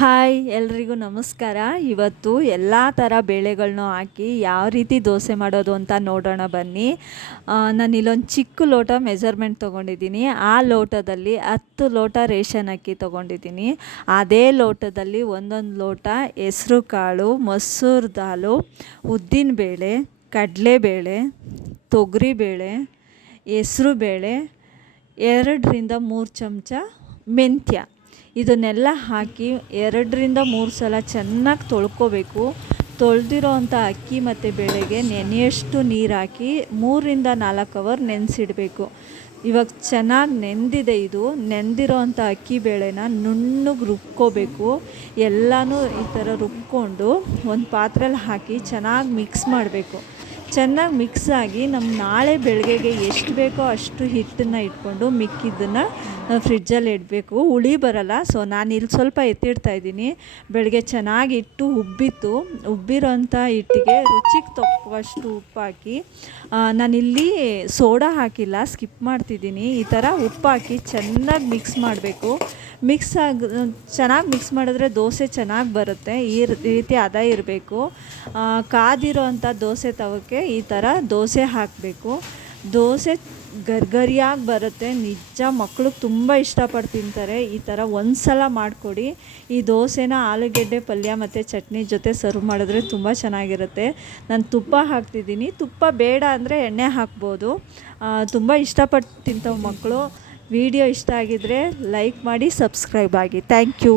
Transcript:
Hi, ಎಲ್ರಿಗೂ ನಮಸ್ಕಾರ. ಇವತ್ತು ಎಲ್ಲ ಥರ ಬೇಳೆಗಳನ್ನೂ ಹಾಕಿ ಯಾವ ರೀತಿ ದೋಸೆ ಮಾಡೋದು ಅಂತ ನೋಡೋಣ ಬನ್ನಿ. ನಾನು ಇಲ್ಲೊಂದು ಚಿಕ್ಕ ಲೋಟ ಮೆಜರ್ಮೆಂಟ್ ತೊಗೊಂಡಿದ್ದೀನಿ. ಆ ಲೋಟದಲ್ಲಿ ಹತ್ತು ಲೋಟ ರೇಷನ್ ಅಕ್ಕಿ ತೊಗೊಂಡಿದ್ದೀನಿ. ಅದೇ ಲೋಟದಲ್ಲಿ ಒಂದೊಂದು ಲೋಟ ಹೆಸರು ಕಾಳು, ಮೊಸರು ದಾಲು ಉದ್ದಿನಬೇಳೆ ಕಡಲೆಬೇಳೆ ತೊಗರಿಬೇಳೆ ಹೆಸರು ಬೇಳೆ, ಎರಡರಿಂದ ಮೂರು ಚಮಚ ಮೆಂತ್ಯ. ಇದನ್ನೆಲ್ಲ ಹಾಕಿ ಎರಡರಿಂದ ಮೂರು ಸಲ ಚೆನ್ನಾಗಿ ತೊಳ್ಕೊಬೇಕು. ತೊಳೆದಿರೋ ಅಂಥ ಅಕ್ಕಿ ಮತ್ತು ಬೇಳೆಗೆ ನೆನೆಯಷ್ಟು ನೀರು ಹಾಕಿ ಮೂರಿಂದ ನಾಲ್ಕು ಅವರ್ ನೆನೆಸಿಡಬೇಕು. ಇವಾಗ ಚೆನ್ನಾಗಿ ನೆಂದಿದೆ ಇದು. ನೆಂದಿರೋ ಅಂಥ ಅಕ್ಕಿ ಬೇಳೆನ ನುಣ್ಣಗೆ ರುಬ್ಕೋಬೇಕು. ಎಲ್ಲನೂ ಈ ಥರ ರುಬ್ಕೊಂಡು ಒಂದು ಪಾತ್ರೆಲಿ ಹಾಕಿ ಚೆನ್ನಾಗಿ ಮಿಕ್ಸ್ ಮಾಡಬೇಕು. ಚೆನ್ನಾಗಿ ಮಿಕ್ಸ್ ಆಗಿ ನಮ್ಮ ನಾಳೆ ಬೆಳಗ್ಗೆಗೆ ಎಷ್ಟು ಬೇಕೋ ಅಷ್ಟು ಹಿಟ್ಟನ್ನು ಇಟ್ಕೊಂಡು ಮಿಕ್ಕಿದ್ದನ್ನು ಫ್ರಿಜ್ಜಲ್ಲಿ ಇಡಬೇಕು. ಹುಳಿ ಬರಲ್ಲ ಸೊ ನಾನು ಇಲ್ಲಿ ಸ್ವಲ್ಪ ಎತ್ತಿಡ್ತಾ ಇದ್ದೀನಿ. ಬೆಳಗ್ಗೆ ಚೆನ್ನಾಗಿ ಇಟ್ಟು ಉಬ್ಬಿತ್ತು. ಉಬ್ಬಿರೋಂಥ ಹಿಟ್ಟಿಗೆ ರುಚಿಗೆ ತಕ್ಕಷ್ಟು ಉಪ್ಪು ಹಾಕಿ ನಾನಿಲ್ಲಿ ಸೋಡಾ ಹಾಕಿಲ್ಲ, ಸ್ಕಿಪ್ ಮಾಡ್ತಿದ್ದೀನಿ. ಈ ಥರ ಉಪ್ಪು ಹಾಕಿ ಚೆನ್ನಾಗಿ ಮಿಕ್ಸ್ ಮಾಡಬೇಕು. ಮಿಕ್ಸ್ ಆಗ ಚೆನ್ನಾಗಿ ಮಿಕ್ಸ್ ಮಾಡಿದ್ರೆ ದೋಸೆ ಚೆನ್ನಾಗಿ ಬರುತ್ತೆ. ಈ ರೀತಿ ಹದ ಇರಬೇಕು. ಕಾದಿರೋ ಅಂಥ ದೋಸೆ ತವಕ್ಕೆ ಈ ಥರ ದೋಸೆ ಹಾಕಬೇಕು. ದೋಸೆ ಗರ್ಗರಿಯಾಗಿ ಬರುತ್ತೆ. ನಿಜ ಮಕ್ಕಳು ತುಂಬ ಇಷ್ಟಪಟ್ಟು ತಿಂತಾರೆ. ಈ ಥರ ಒಂದು ಸಲ ಮಾಡಿಕೊಡಿ. ಈ ದೋಸೆನ ಆಲೂಗೆಡ್ಡೆ, ಪಲ್ಯ ಮತ್ತು ಚಟ್ನಿ ಜೊತೆ ಸರ್ವ್ ಮಾಡಿದ್ರೆ ತುಂಬ ಚೆನ್ನಾಗಿರುತ್ತೆ. ನಾನು ತುಪ್ಪ ಹಾಕ್ತಿದ್ದೀನಿ. ತುಪ್ಪ ಬೇಡ ಅಂದರೆ ಎಣ್ಣೆ ಹಾಕ್ಬೋದು. ತುಂಬ ಇಷ್ಟಪಟ್ಟು ತಿಂತವೆ ಮಕ್ಕಳು. ವಿಡಿಯೋ ಇಷ್ಟ ಆಗಿದ್ದರೆ ಲೈಕ್ ಮಾಡಿ, ಸಬ್ಸ್ಕ್ರೈಬ್ ಆಗಿ. Thank you.